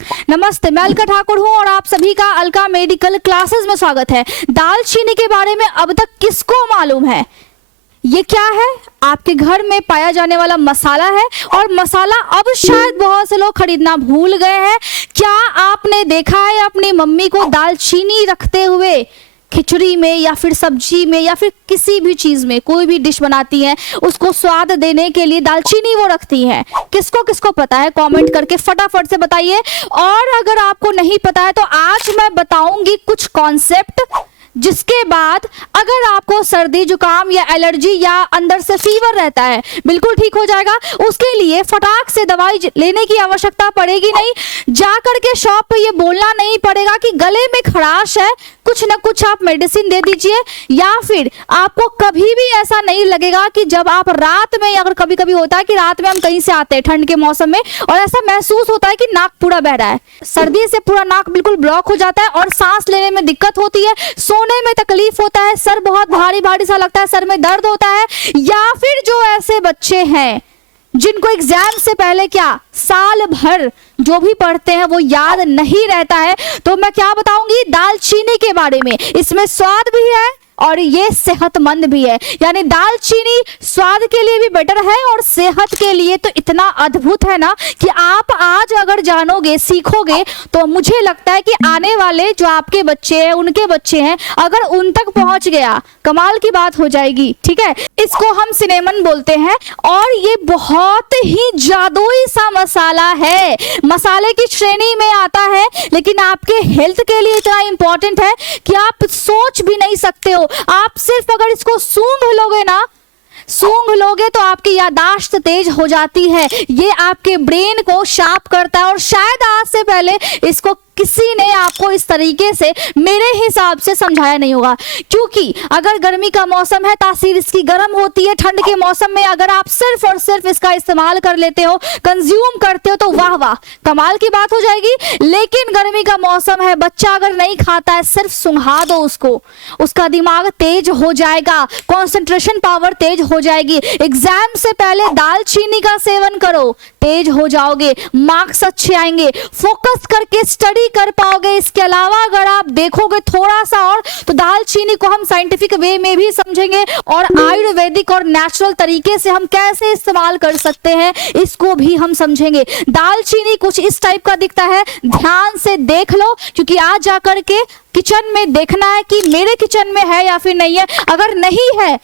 नमस्ते, मैं अलका ठाकुर हूं और आप सभी का अलका मेडिकल क्लासेस में स्वागत है। दालचीनी के बारे में अब तक किसको मालूम है? ये क्या है? आपके घर में पाया जाने वाला मसाला है और मसाला अब शायद बहुत से लोग खरीदना भूल गए हैं। क्या आपने देखा है अपनी मम्मी को दालचीनी रखते हुए खिचड़ी में या फिर सब्जी में या फिर किसी भी चीज में? कोई भी डिश बनाती हैं उसको स्वाद देने के लिए दालचीनी वो रखती हैं। किसको किसको पता है? कमेंट करके फटाफट से बताइए। और अगर आपको नहीं पता है तो आज मैं बताऊंगी कुछ कॉन्सेप्ट, जिसके बाद अगर आपको सर्दी जुकाम या एलर्जी या अंदर से फीवर रहता है बिल्कुल ठीक हो जाएगा। उसके लिए फटाक से दवाई लेने की आवश्यकता पड़ेगी नहीं, जाकर के शॉप पे ये बोलना नहीं पड़ेगा कि गले में खराश है, कुछ ना कुछ आप मेडिसिन दे दीजिए। या फिर आपको कभी भी ऐसा नहीं लगेगा कि जब आप रात में, अगर कभी कभी होता है कि रात में हम कहीं से आते हैं ठंड के मौसम में और ऐसा महसूस होता है कि नाक पूरा बह रहा है, सर्दी से पूरा नाक बिल्कुल ब्लॉक हो जाता है और सांस लेने में दिक्कत होती है, सोने में तकलीफ होता है, सर बहुत भारी भारी सा लगता है, सर में दर्द होता है। या फिर जो ऐसे बच्चे हैं जिनको एग्जाम से पहले क्या साल भर जो भी पढ़ते हैं वो याद नहीं रहता है, तो मैं क्या बताऊंगी दालचीनी के बारे में। इसमें स्वाद भी है और ये सेहतमंद भी है, यानी दालचीनी स्वाद के लिए भी बेटर है और सेहत के लिए तो इतना अद्भुत है ना कि आप आज अगर जानोगे, सीखोगे, तो मुझे लगता है कि आने वाले जो आपके बच्चे हैं, उनके बच्चे हैं, अगर उन तक पहुंच गया कमाल की बात हो जाएगी। ठीक है, इसको हम सिनेमन बोलते हैं और ये बहुत ही जादुई सा मसाला है, मसाले की श्रेणी में आता है, लेकिन आपके हेल्थ के लिए इतना इंपॉर्टेंट है कि आप सोच भी नहीं सकते हो। आप सिर्फ अगर इसको सूंघ लोगे ना, सूंघ लोगे तो आपकी याददाश्त तेज हो जाती है, ये आपके ब्रेन को शार्प करता है। और शायद आज से पहले इसको किसी ने आपको इस तरीके से मेरे हिसाब से समझाया नहीं होगा, क्योंकि अगर गर्मी का मौसम है तासीर इसकी गर्म होती है, ठंड के मौसम में अगर आप सिर्फ और सिर्फ इसका इस्तेमाल कर लेते हो, कंज्यूम करते हो, तो वाह वाह कमाल की बात हो जाएगी। लेकिन गर्मी का मौसम है, बच्चा अगर नहीं खाता है, सिर्फ सुंघा दो उसको, उसका दिमाग तेज हो जाएगा, कंसंट्रेशन पावर तेज हो जाएगी। एग्जाम से पहले दालचीनी का सेवन करो, तेज हो जाओगे, मार्क्स अच्छे आएंगे, फोकस करके स्टडी कर पाओगे। इसके अलावा अगर आप देखोगे थोड़ा सा और, तो दालचीनी को हम साइंटिफिक वे में भी समझेंगे और आयुर्वेदिक और नेचुरल तरीके से हम कैसे इस्तेमाल कर सकते हैं इसको भी हम समझेंगे। दालचीनी कुछ इस टाइप का दिखता है, ध्यान से देख लो, क्योंकि आज जाकर के किचन में देखना है कि मेरे किचन में है या फिर नहीं है। अगर नहीं है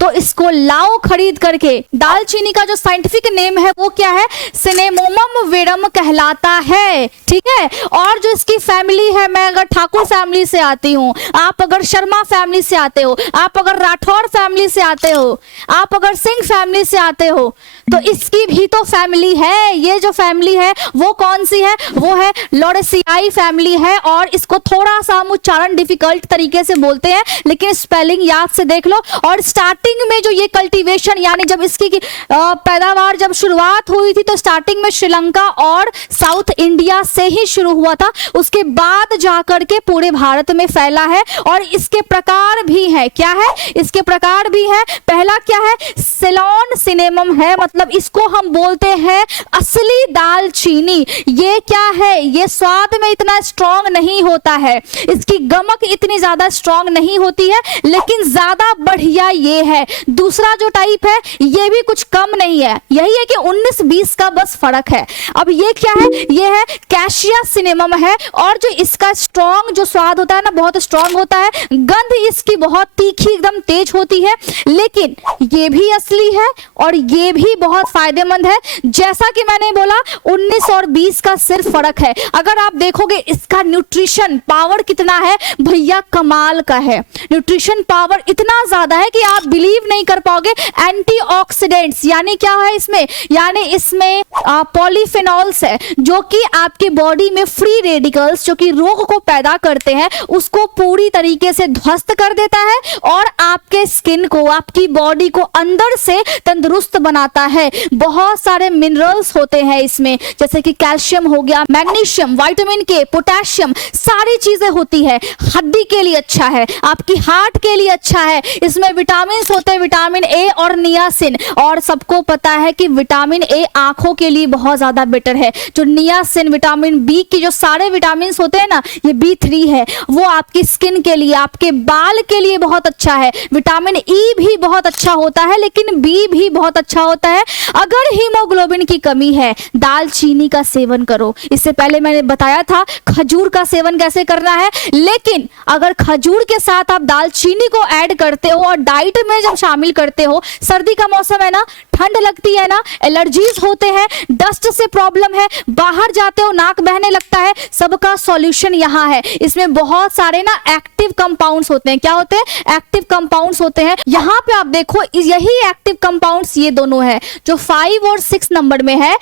तो इसको लाओ खरीद करके। दालचीनी का जो साइंटिफिक नेम है वो क्या है? सिनेमोमम विरम कहलाता है। ठीक है, और जो इसकी फैमिली है, मैं अगर ठाकुर फैमिली से आती हूँ, आप अगर शर्मा फैमिली से आते हो, आप अगर राठौर फैमिली से आते हो, आप अगर सिंह फैमिली से आते हो, तो इसकी भी तो फैमिली है। ये जो फैमिली है वो कौन सी है? वो है लॉरेसियाई फैमिली है। और इसको थोड़ा सा हम उच्चारण डिफिकल्ट तरीके से बोलते हैं, लेकिन स्पेलिंग याद से देख लो। और स्टार्टिंग में जो ये कल्टीवेशन, यानी जब इसकी पैदावार जब शुरुआत हुई थी तो स्टार्टिंग में श्रीलंका और साउथ इंडिया से ही शुरू हुआ था, उसके बाद जाकर के पूरे भारत में फैला है। और इसके प्रकार भी है, क्या है? इसके प्रकार भी है। पहला क्या है? सिलोन सिनेमम है, मतलब इसको हम बोलते हैं असली दालचीनी। ये क्या है? ये स्वाद में इतना स्ट्रॉन्ग नहीं होता है, इसकी गमक इतनी ज्यादा स्ट्रॉन्ग नहीं होती है, लेकिन ज्यादा बढ़िया ये है। दूसरा जो टाइप है ये भी कुछ कम नहीं है, यही है कि 19-20 का बस फर्क है। अब ये क्या है? ये है कैशिया सिनेमम है। और जो इसका स्ट्रॉन्ग जो स्वाद होता है ना, बहुत स्ट्रॉन्ग होता है, गंध इसकी बहुत तीखी एकदम तेज होती है, लेकिन ये भी असली है और ये भी बहुत फायदेमंद है। जैसा कि मैंने बोला 19 और 20 का सिर्फ फर्क है। अगर आप देखोगे इसका न्यूट्रिशन पावर कितना है भैया, कमाल का है। न्यूट्रिशन पावर इतना ज्यादा है कि आप बिलीव नहीं कर पाओगे। एंटीऑक्सीडेंट्स यानी क्या है इसमें? यानी इसमें पॉलीफेनॉल्स है जो कि आपके बॉडी में फ्री रेडिकल्स जो कि रोग को पैदा करते हैं उसको पूरी तरीके से ध्वस्त कर देता है और आपके स्किन को, आपकी बॉडी को अंदर से तंदुरुस्त बनाता है, बहुत सारे मिनरल्स होते हैं इसमें, जैसे कि कैल्शियम हो गया, मैग्नीशियम, विटामिन के, पोटेशियम, सारी चीजें होती है। हड्डी के लिए अच्छा है, आपकी हार्ट के लिए अच्छा है। इसमें विटामिन होते हैं, विटामिन ए और नियासिन। और सबको पता है कि विटामिन ए आंखों के लिए बहुत ज्यादा बेटर है। जो नियासिन, विटामिन बी की जो सारे विटामिन होते हैं ना, ये B3 है, वो आपकी स्किन के लिए, आपके बाल के लिए बहुत अच्छा है। विटामिन ई भी बहुत अच्छा होता है, लेकिन बी भी बहुत अच्छा होता है। अगर हीमोग्लोबिन की कमी है, दालचीनी का सेवन करो। इससे पहले मैंने बताया था खजूर का सेवन कैसे करना है, लेकिन अगर खजूर के साथ आप दालचीनी को ऐड करते हो और डाइट में जब शामिल करते हो, सर्दी का मौसम है ना, ठंड लगती है ना, एलर्जीज होते हैं, डस्ट से प्रॉब्लम है, बाहर जाते हो नाक बहने लगता है, सबका सॉल्यूशन यहाँ है। इसमें बहुत सारे ना एक्टिव कंपाउंड्स होते हैं। क्या होते हैं? एक्टिव कंपाउंड्स होते हैं। यहाँ पे आप देखो, यही एक्टिव कंपाउंड्स ये दोनों है जो 5 और 6 नंबर में है,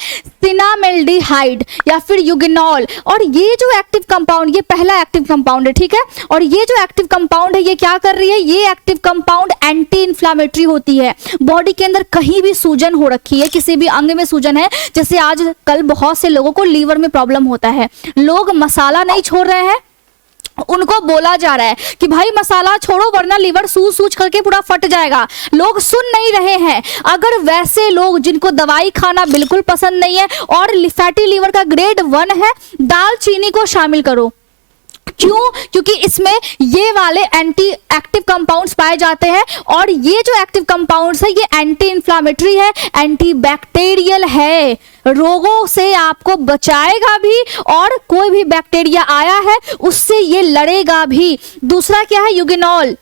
सिनामेल्डिहाइड या फिर यूगिनॉल। और ये जो एक्टिव कंपाउंड, ये पहला एक्टिव कंपाउंड है, ठीक है। और ये जो एक्टिव कंपाउंड है, ये क्या कर रही है? ये एक्टिव कंपाउंड एंटी इंफ्लेमेटरी होती है। बॉडी के अंदर कहीं भी सूजन हो रखी है, किसी भी अंग में सूजन है, जैसे आजकल बहुत से लोगों को लीवर में प्रॉब्लम होता है, लोग मसाला नहीं छोड़ रहे हैं, उनको बोला जा रहा है कि भाई मसाला छोड़ो वरना लीवर सूज सूज करके पूरा फट जाएगा। लोग सुन नहीं रहे हैं। अगर वैसे लोग जिनको दवाई खाना बिल्कुल पसंद नहीं है और फैटी लीवर का ग्रेड 1 है, दालचीनी को शामिल करो। क्यों? क्योंकि इसमें ये वाले एंटी एक्टिव कंपाउंड्स पाए जाते हैं, और ये जो एक्टिव कंपाउंड्स है ये एंटी इंफ्लेमेटरी है, एंटी बैक्टीरियल है, रोगों से आपको बचाएगा भी, और कोई भी बैक्टीरिया आया है उससे ये लड़ेगा भी। दूसरा क्या है? यूगिनॉल।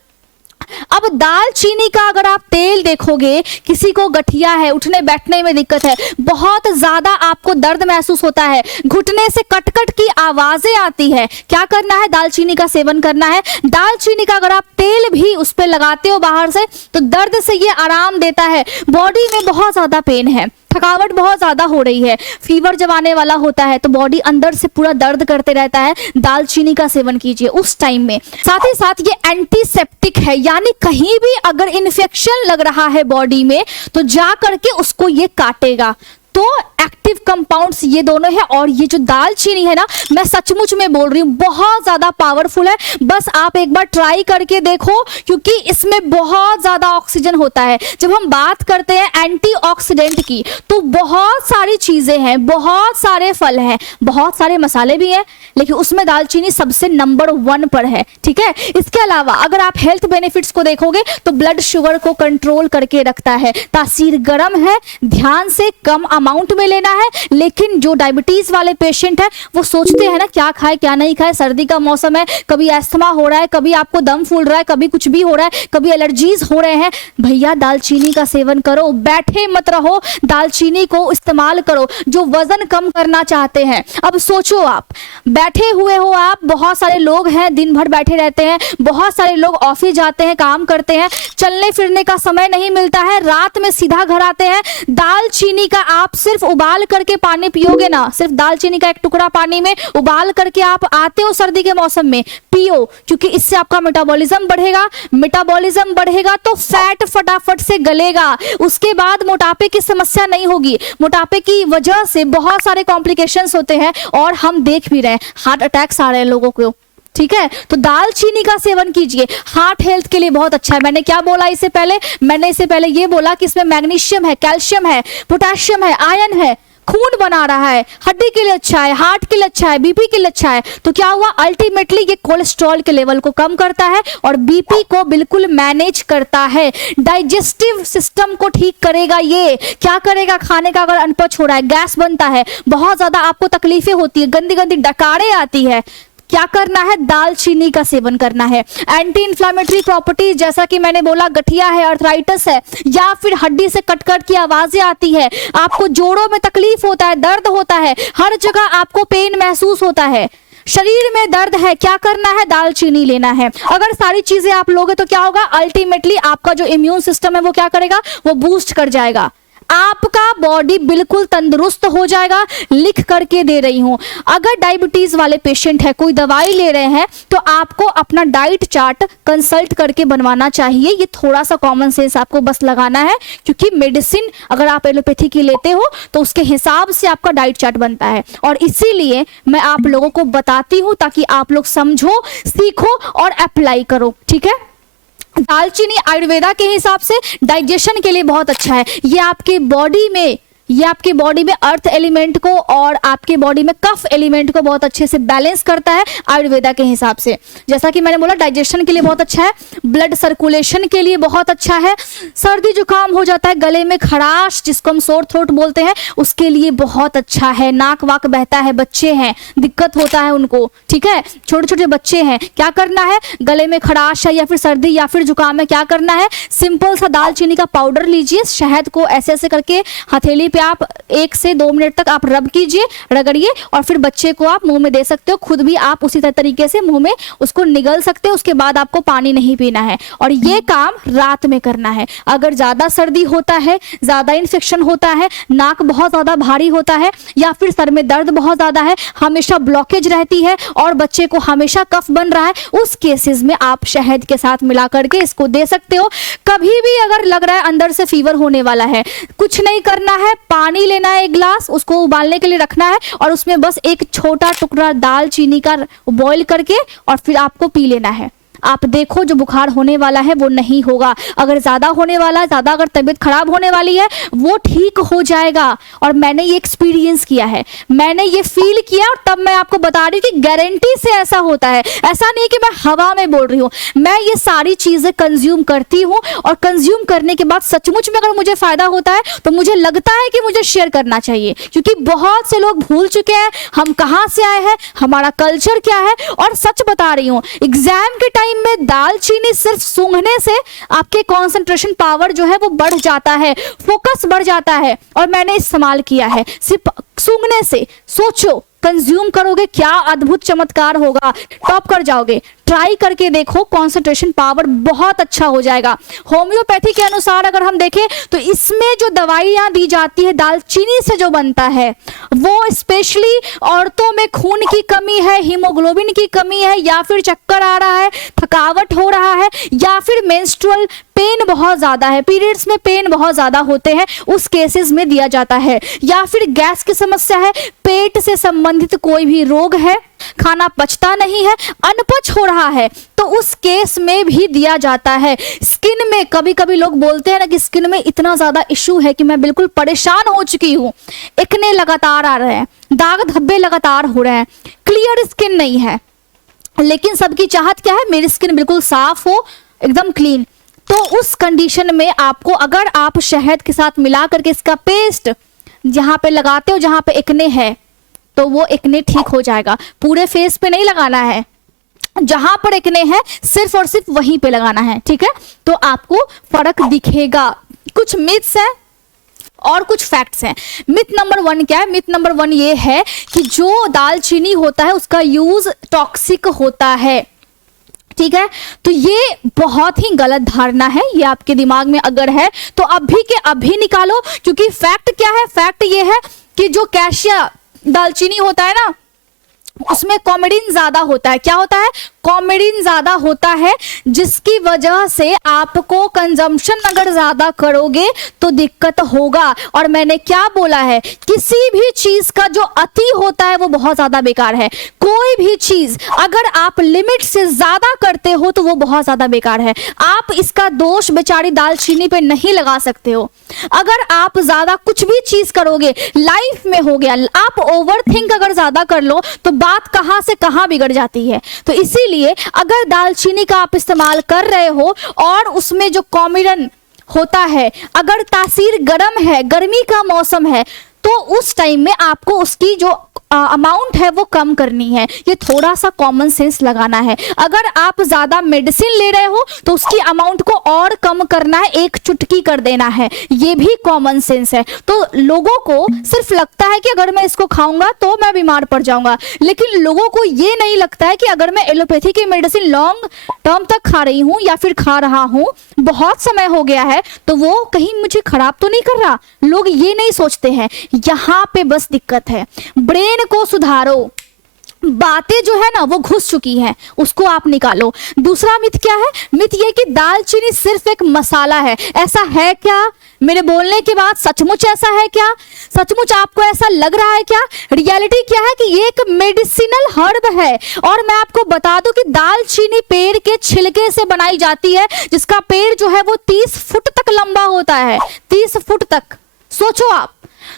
अब दालचीनी का अगर आप तेल देखोगे, किसी को गठिया है, उठने बैठने में दिक्कत है, बहुत ज्यादा आपको दर्द महसूस होता है, घुटने से कटकट की आवाजें आती है, क्या करना है? दालचीनी का सेवन करना है। दालचीनी का अगर आप तेल भी उस पर लगाते हो बाहर से, तो दर्द से ये आराम देता है। बॉडी में बहुत ज्यादा पेन है, थकावट बहुत ज्यादा हो रही है, फीवर जब आने वाला होता है तो बॉडी अंदर से पूरा दर्द करते रहता है, दालचीनी का सेवन कीजिए उस टाइम में। साथ ही साथ ये एंटीसेप्टिक है, यानी कहीं भी अगर इन्फेक्शन लग रहा है बॉडी में तो जा करके उसको ये काटेगा। तो एक्टिव कंपाउंड्स ये दोनों है। और ये जो दालचीनी है ना, मैं सचमुच में बोल रही हूँ, बहुत ज्यादा पावरफुल है। बस आप एक बार ट्राई करके देखो, क्योंकि इसमें बहुत ज्यादा ऑक्सीजन होता है। जब हम बात करते हैं एंटीऑक्सीडेंट की, तो बहुत सारी चीजें हैं, बहुत सारे फल हैं, बहुत सारे मसाले भी हैं, लेकिन उसमें दालचीनी सबसे नंबर 1 पर है, ठीक है। इसके अलावा अगर आप हेल्थ बेनिफिट्स को देखोगे तो ब्लड शुगर को कंट्रोल करके रखता है, तासीर गर्म है, ध्यान से कम अमाउंट में लेना है। लेकिन जो डायबिटीज वाले पेशेंट है वो सोचते हैं ना क्या खाए क्या नहीं खाए, सर्दी का मौसम है, कभी अस्थमा हो रहा है, कभी आपको दम फूल रहा है, कभी कुछ भी हो रहा है, कभी एलर्जीज हो रहे हैं, भैया दालचीनी का सेवन करो, बैठे मत रहो, दालचीनी को इस्तेमाल करो। जो वजन कम करना चाहते हैं, अब सोचो आप बैठे हुए हो, आप बहुत सारे लोग हैं दिन भर बैठे रहते हैं, बहुत सारे लोग ऑफिस जाते हैं, काम करते हैं, चलने फिरने का समय नहीं मिलता है, रात में सीधा घर आते हैं। दालचीनी का आप सिर्फ उबाल करके पानी पियोगे ना, सिर्फ दालचीनी का एक टुकड़ा पानी में उबाल करके आप आते हो सर्दी के मौसम में, पियो, क्योंकि इससे आपका मेटाबॉलिज्म बढ़ेगा। मेटाबॉलिज्म बढ़ेगा तो फैट फटाफट से गलेगा, उसके बाद मोटापे की समस्या नहीं होगी। मोटापे की वजह से बहुत सारे कॉम्प्लिकेशंस होते हैं और हम देख भी रहे हैं, हार्ट अटैक्स आ रहे हैं लोगों को, ठीक है। तो दालचीनी का सेवन कीजिए, हार्ट हेल्थ के लिए बहुत अच्छा है। मैंने क्या बोला इससे पहले? मैंने इससे पहले ये बोला कि इसमें मैग्नीशियम है, कैल्शियम है, पोटेशियम है, आयरन है, खून बना रहा है, हड्डी के लिए अच्छा है, हार्ट के लिए अच्छा है, बीपी के लिए अच्छा है। तो क्या हुआ? अल्टीमेटली ये कोलेस्ट्रॉल के लेवल को कम करता है और बीपी को बिल्कुल मैनेज करता है। डाइजेस्टिव सिस्टम को ठीक करेगा। ये क्या करेगा? खाने का अगर अनपच हो रहा है, गैस बनता है, बहुत ज्यादा आपको तकलीफें होती है, गंदी गंदी डकारें आती है, क्या करना है? दालचीनी का सेवन करना है। एंटी इंफ्लेमेटरी प्रॉपर्टीज, जैसा कि मैंने बोला, गठिया है, अर्थराइटिस है, या फिर हड्डी से कटकट की आवाजें आती है, आपको जोड़ों में तकलीफ होता है, दर्द होता है, हर जगह आपको पेन महसूस होता है, शरीर में दर्द है, क्या करना है? दालचीनी लेना है। अगर सारी चीजें आप लोगे तो क्या होगा? अल्टीमेटली आपका जो इम्यून सिस्टम है वो क्या करेगा? वो बूस्ट कर जाएगा। आपका बॉडी बिल्कुल तंदुरुस्त हो जाएगा। लिख करके दे रही हूं, अगर डायबिटीज वाले पेशेंट है, कोई दवाई ले रहे हैं, तो आपको अपना डाइट चार्ट कंसल्ट करके बनवाना चाहिए। ये थोड़ा सा कॉमन सेंस आपको बस लगाना है, क्योंकि मेडिसिन अगर आप एलोपैथी की लेते हो तो उसके हिसाब से आपका डाइट चार्ट बनता है, और इसीलिए मैं आप लोगों को बताती हूं ताकि आप लोग समझो, सीखो और अप्लाई करो। ठीक है। दालचीनी आयुर्वेदा के हिसाब से डाइजेशन के लिए बहुत अच्छा है। ये आपके बॉडी में अर्थ एलिमेंट को और आपके बॉडी में कफ एलिमेंट को बहुत अच्छे से बैलेंस करता है आयुर्वेदा के हिसाब से। जैसा कि मैंने बोला, डाइजेशन के लिए बहुत अच्छा है, ब्लड सर्कुलेशन के लिए बहुत अच्छा है, सर्दी जुकाम हो जाता है, गले में खराश जिसको हम सोर थ्रोट बोलते हैं, उसके लिए बहुत अच्छा है। नाक वाक बहता है, बच्चे हैं, दिक्कत होता है उनको, ठीक है, छोटे छोटे बच्चे हैं, क्या करना है, गले में खराश है या फिर सर्दी या फिर जुकाम है, क्या करना है, सिंपल सा दालचीनी का पाउडर लीजिए, शहद को ऐसे ऐसे करके हथेली पे आप 1 से 2 मिनट तक आप रब कीजिए, रगड़िए, और फिर बच्चे को आप मुंह में दे सकते हो। खुद भी आप उसी तरीके से मुंह में उसको निगल सकते हो। उसके बाद आपको पानी नहीं पीना है, और ये काम रात में करना है। अगर ज्यादा सर्दी होता है, ज्यादा इन्फेक्शन होता है, नाक बहुत ज्यादा भारी होता है, या फिर सर में दर्द बहुत ज्यादा है, हमेशा ब्लॉकेज रहती है और बच्चे को हमेशा कफ बन रहा है, उस केसेस में आप शहद के साथ मिला करके इसको दे सकते हो। कभी भी अगर लग रहा है अंदर से फीवर होने वाला है, कुछ नहीं करना है, पानी लेना है 1 गिलास, उसको उबालने के लिए रखना है, और उसमें बस एक छोटा टुकड़ा दालचीनी का बॉईल करके और फिर आपको पी लेना है। आप देखो जो बुखार होने वाला है वो नहीं होगा। अगर ज्यादा होने वाला है, ज्यादा अगर तबीयत खराब होने वाली है, वो ठीक हो जाएगा। और मैंने ये एक्सपीरियंस किया है, मैंने ये फील किया, और तब मैं आपको बता रही हूँ कि गारंटी से ऐसा होता है। ऐसा नहीं कि मैं हवा में बोल रही हूँ, मैं ये सारी चीजें कंज्यूम करती हूँ, और कंज्यूम करने के बाद सचमुच में अगर मुझे फायदा होता है तो मुझे लगता है कि मुझे शेयर करना चाहिए, क्योंकि बहुत से लोग भूल चुके हैं हम कहाँ से आए हैं, हमारा कल्चर क्या है। और सच बता रही हूँ, एग्जाम के टाइम में दालचीनी सिर्फ सूंघने से आपके कंसंट्रेशन पावर जो है वो बढ़ जाता है, फोकस बढ़ जाता है, और मैंने इस्तेमाल किया है सिर्फ सूंघने से। सोचो, कंज्यूम करोगे, क्या अद्भुत चमत्कार होगा, टॉप कर जाओगे। ट्राई करके देखो, कंसंट्रेशन पावर बहुत अच्छा हो जाएगा। होम्योपैथी के अनुसार अगर हम देखें तो इसमें जो दवाइयां दी जाती है दालचीनी से जो बनता है, वो स्पेशली औरतों में खून की कमी है, हीमोग्लोबिन की कमी है, या फिर चक्कर आ रहा है, थकावट हो रहा है, या फिर मेंस्ट्रुअल पेन बहुत ज्यादा है, पीरियड्स में पेन बहुत ज्यादा होते हैं, उस केसेस में दिया जाता है, या फिर गैस की समस्या है, पेट से संबंधित कोई भी रोग है, खाना पचता नहीं है, अनपच हो रहा है, तो उस केस में भी दिया जाता है। स्किन में कभी कभी लोग बोलते हैं ना कि स्किन में इतना ज्यादा इशू है कि मैं बिल्कुल परेशान हो चुकी हूँ, एक्ने लगातार आ रहे हैं, दाग धब्बे लगातार हो रहे हैं, क्लियर स्किन नहीं है, लेकिन सबकी चाहत क्या है, मेरी स्किन बिल्कुल साफ हो, एकदम क्लीन। तो उस कंडीशन में आपको, अगर आप शहद के साथ मिला करके इसका पेस्ट जहां पे लगाते हो, जहां पे एक्ने है, तो वो एक्ने ठीक हो जाएगा। पूरे फेस पे नहीं लगाना है, जहां पर एक्ने है सिर्फ और सिर्फ वहीं पे लगाना है, ठीक है, तो आपको फर्क दिखेगा। कुछ मिथ्स है और कुछ फैक्ट्स हैं। मिथ नंबर 1 क्या है? मिथ नंबर 1 ये है कि जो दालचीनी होता है उसका यूज टॉक्सिक होता है, ठीक है, तो ये बहुत ही गलत धारणा है। ये आपके दिमाग में अगर है तो अभी के अभी निकालो, क्योंकि फैक्ट क्या है? फैक्ट ये है कि जो कैशिया दालचीनी होता है ना, उसमें कॉमेडिन ज्यादा होता है। क्या होता है? कॉमेडिन ज्यादा होता है, जिसकी वजह से आपको कंजम्पशन अगर ज्यादा करोगे तो दिक्कत होगा। और मैंने क्या बोला है, किसी भी चीज का जो अति होता है वो बहुत ज्यादा बेकार है। कोई भी चीज अगर आप लिमिट से ज्यादा करते हो तो वो बहुत ज्यादा बेकार है। आप इसका दोष बेचारी दालचीनी पे नहीं लगा सकते हो। अगर आप ज्यादा कुछ भी चीज करोगे, लाइफ में हो गया, आप ओवरथिंक अगर ज्यादा कर लो तो बात कहां से कहां बिगड़ जाती है। तो इसीलिए अगर दालचीनी का आप इस्तेमाल कर रहे हो और उसमें जो कॉमेडिन होता है, अगर तासीर गर्म है, गर्मी का मौसम है, तो उस टाइम में आपको उसकी जो अमाउंट है वो कम करनी है। ये थोड़ा सा कॉमन सेंस लगाना है। अगर आप ज्यादा मेडिसिन ले रहे हो तो उसकी अमाउंट को और कम करना है, एक चुटकी कर देना है, ये भी कॉमन सेंस है। तो लोगों को सिर्फ लगता है कि अगर मैं इसको खाऊंगा तो मैं बीमार पड़ जाऊंगा, लेकिन लोगों को ये नहीं लगता है कि अगर मैं एलोपैथी की मेडिसिन लॉन्ग टर्म तक खा रही हूं या फिर खा रहा हूं, बहुत समय हो गया है, तो वो कहीं मुझे खराब तो नहीं कर रहा। लोग ये नहीं सोचते हैं, यहां पे बस दिक्कत है। ब्रेन को सुधारो, बातें जो है ना वो घुस चुकी हैं, उसको आप निकालो। दूसरा मिथ क्या है? मिथ ये कि दालचीनी सिर्फ एक मसाला है। ऐसा है क्या? मेरे बोलने के बाद सचमुच ऐसा है क्या? सचमुच आपको ऐसा लग रहा है क्या? रियलिटी क्या है कि ये एक मेडिसिनल हर्ब है। और मैं आपको बता दूं कि दालचीनी पेड़ के छिलके से बनाई जाती है, जिसका पेड़ जो है वो 30 फुट तक लंबा होता है, 30 फुट तक। सोचो आप,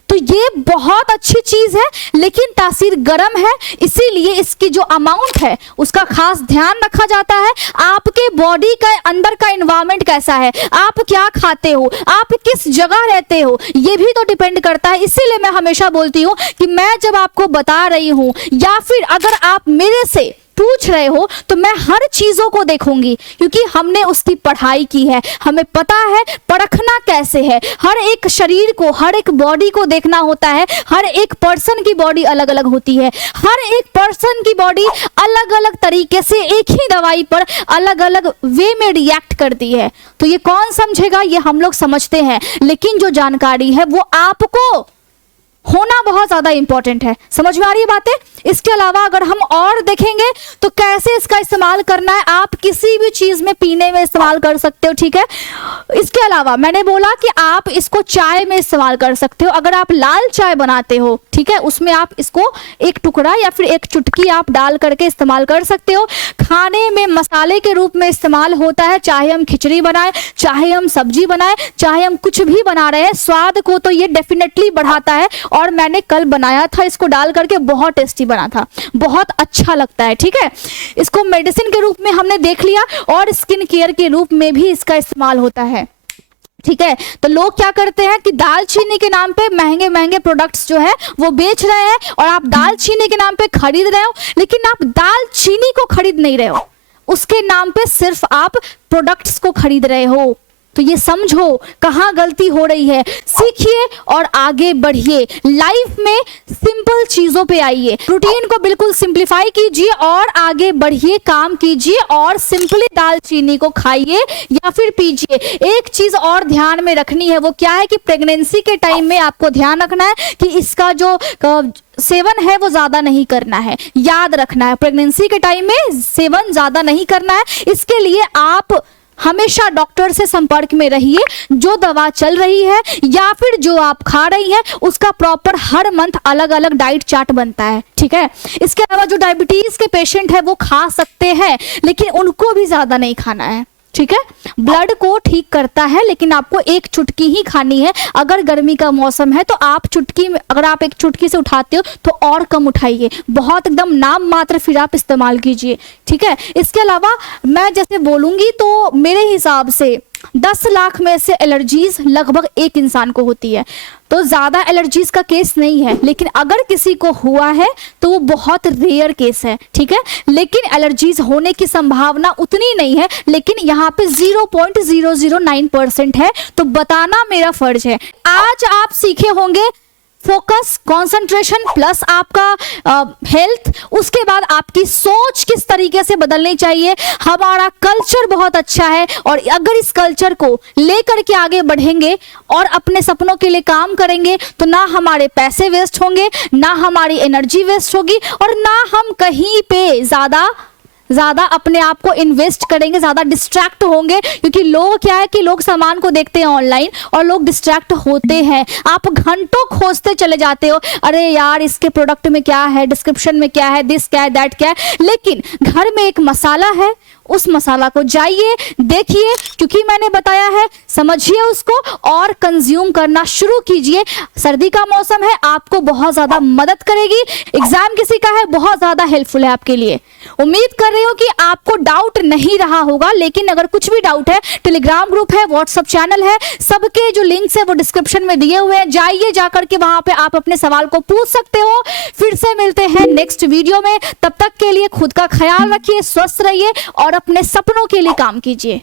तो ये बहुत अच्छी चीज है, लेकिन तासीर गर्म है, इसीलिए इसकी जो अमाउंट है उसका खास ध्यान रखा जाता है। आपके बॉडी का अंदर का एनवायरनमेंट कैसा है, आप क्या खाते हो, आप किस जगह रहते हो, ये भी तो डिपेंड करता है। इसीलिए मैं हमेशा बोलती हूँ कि मैं जब आपको बता रही हूँ या फिर अगर आप मेरे से पूछ रहे हो तो मैं हर चीजों को देखूंगी, क्योंकि हमने उसकी पढ़ाई की है, हमें पता है परखना कैसे है। हर एक शरीर को, हर एक बॉडी को देखना होता है। हर एक पर्सन की बॉडी अलग अलग होती है, हर एक पर्सन की बॉडी अलग अलग तरीके से एक ही दवाई पर अलग अलग वे में रिएक्ट करती है। तो ये कौन समझेगा, ये हम लोग समझते हैं, लेकिन जो जानकारी है वो आपको होना बहुत ज्यादा इंपॉर्टेंट है। समझ में आ रही है बातें? इसके अलावा अगर हम और देखेंगे तो कैसे इसका इस्तेमाल करना है, आप किसी भी चीज में पीने में इस्तेमाल कर सकते हो, ठीक है। इसके अलावा मैंने बोला कि आप इसको चाय में इस्तेमाल कर सकते हो। अगर आप लाल चाय बनाते हो, ठीक है, उसमें आप इसको एक टुकड़ा या फिर एक चुटकी आप डाल करके इस्तेमाल कर सकते हो। खाने में मसाले के रूप में इस्तेमाल होता है, चाहे हम खिचड़ी बनाए, चाहे हम सब्जी बनाए, चाहे हम कुछ भी बना रहे हैं, स्वाद को तो ये डेफिनेटली बढ़ाता है। और मैंने कल बनाया था इसको डाल करके, बहुत टेस्टी बना था, बहुत अच्छा लगता है, ठीक है। इसको मेडिसिन के रूप में हमने देख लिया, और स्किन केयर के रूप में भी इसका इस्तेमाल होता है, ठीक है। तो लोग क्या करते हैं कि दालचीनी के नाम पे महंगे महंगे प्रोडक्ट्स जो है वो बेच रहे हैं, और आप दालचीनी के नाम पे खरीद रहे हो, लेकिन आप दालचीनी को खरीद नहीं रहे हो, उसके नाम पे सिर्फ आप प्रोडक्ट्स को खरीद रहे हो। तो ये समझो कहाँ गलती हो रही है। सीखिए और आगे बढ़िए, लाइफ में सिंपल चीजों पे आइए, रूटीन को बिल्कुल सिंप्लीफाई कीजिए और आगे बढ़िए, काम कीजिए और सिंपली दालचीनी को खाइए या फिर पीजिए। एक चीज और ध्यान में रखनी है, वो क्या है कि प्रेगनेंसी के टाइम में आपको ध्यान रखना है कि इसका जो सेवन है वो ज्यादा नहीं करना है। याद रखना है, प्रेगनेंसी के टाइम में सेवन ज्यादा नहीं करना है। इसके लिए आप हमेशा डॉक्टर से संपर्क में रहिए। जो दवा चल रही है या फिर जो आप खा रही हैं उसका प्रॉपर हर मंथ अलग अलग डाइट चार्ट बनता है, ठीक है। इसके अलावा जो डायबिटीज के पेशेंट है वो खा सकते हैं, लेकिन उनको भी ज्यादा नहीं खाना है, ठीक है। ब्लड को ठीक करता है, लेकिन आपको एक चुटकी ही खानी है। अगर गर्मी का मौसम है तो आप चुटकी, अगर आप एक चुटकी से उठाते हो तो और कम उठाइए, बहुत एकदम नाम मात्र फिर आप इस्तेमाल कीजिए, ठीक है। इसके अलावा मैं जैसे बोलूंगी तो मेरे हिसाब से 10 लाख में से एलर्जीज लगभग एक इंसान को होती है। तो ज्यादा एलर्जीज का केस नहीं है, लेकिन अगर किसी को हुआ है तो वो बहुत रेयर केस है, ठीक है। लेकिन एलर्जीज होने की संभावना उतनी नहीं है, लेकिन यहाँ पे 0.009% है। तो बताना मेरा फर्ज है। आज आप सीखे होंगे फोकस, कंसंट्रेशन प्लस आपका हेल्थ, उसके बाद आपकी सोच किस तरीके से बदलनी चाहिए। हमारा कल्चर बहुत अच्छा है, और अगर इस कल्चर को लेकर के आगे बढ़ेंगे और अपने सपनों के लिए काम करेंगे तो ना हमारे पैसे वेस्ट होंगे, ना हमारी एनर्जी वेस्ट होगी, और ना हम कहीं पे ज्यादा अपने आप को इन्वेस्ट करेंगे, ज्यादा डिस्ट्रैक्ट होंगे। क्योंकि लोग क्या है कि लोग सामान को देखते हैं ऑनलाइन और लोग डिस्ट्रैक्ट होते हैं। आप घंटों खोजते चले जाते हो, अरे यार इसके प्रोडक्ट में क्या है, डिस्क्रिप्शन में क्या है, दिस क्या है, दैट क्या है। लेकिन घर में एक मसाला है, उस मसाला को जाइए, देखिए, क्योंकि मैंने बताया है, समझिए उसको और कंज्यूम करना शुरू कीजिए। सर्दी का मौसम है, आपको बहुत ज्यादा मदद करेगी। एग्जाम किसी का है, बहुत ज्यादा हेल्पफुल है आपके लिए। उम्मीद कर रही रही हूँ कि आपको डाउट नहीं रहा होगा, लेकिन अगर कुछ भी डाउट है, टेलीग्राम ग्रुप है, व्हाट्सएप चैनल है, सबके जो लिंक्स है वो डिस्क्रिप्शन में दिए हुए हैं, जाइए जाकर के वहां पे आप अपने सवाल को पूछ सकते हो। फिर से मिलते हैं नेक्स्ट वीडियो में, तब तक के लिए खुद का ख्याल रखिए, स्वस्थ रहिए और अपने सपनों के लिए काम कीजिए।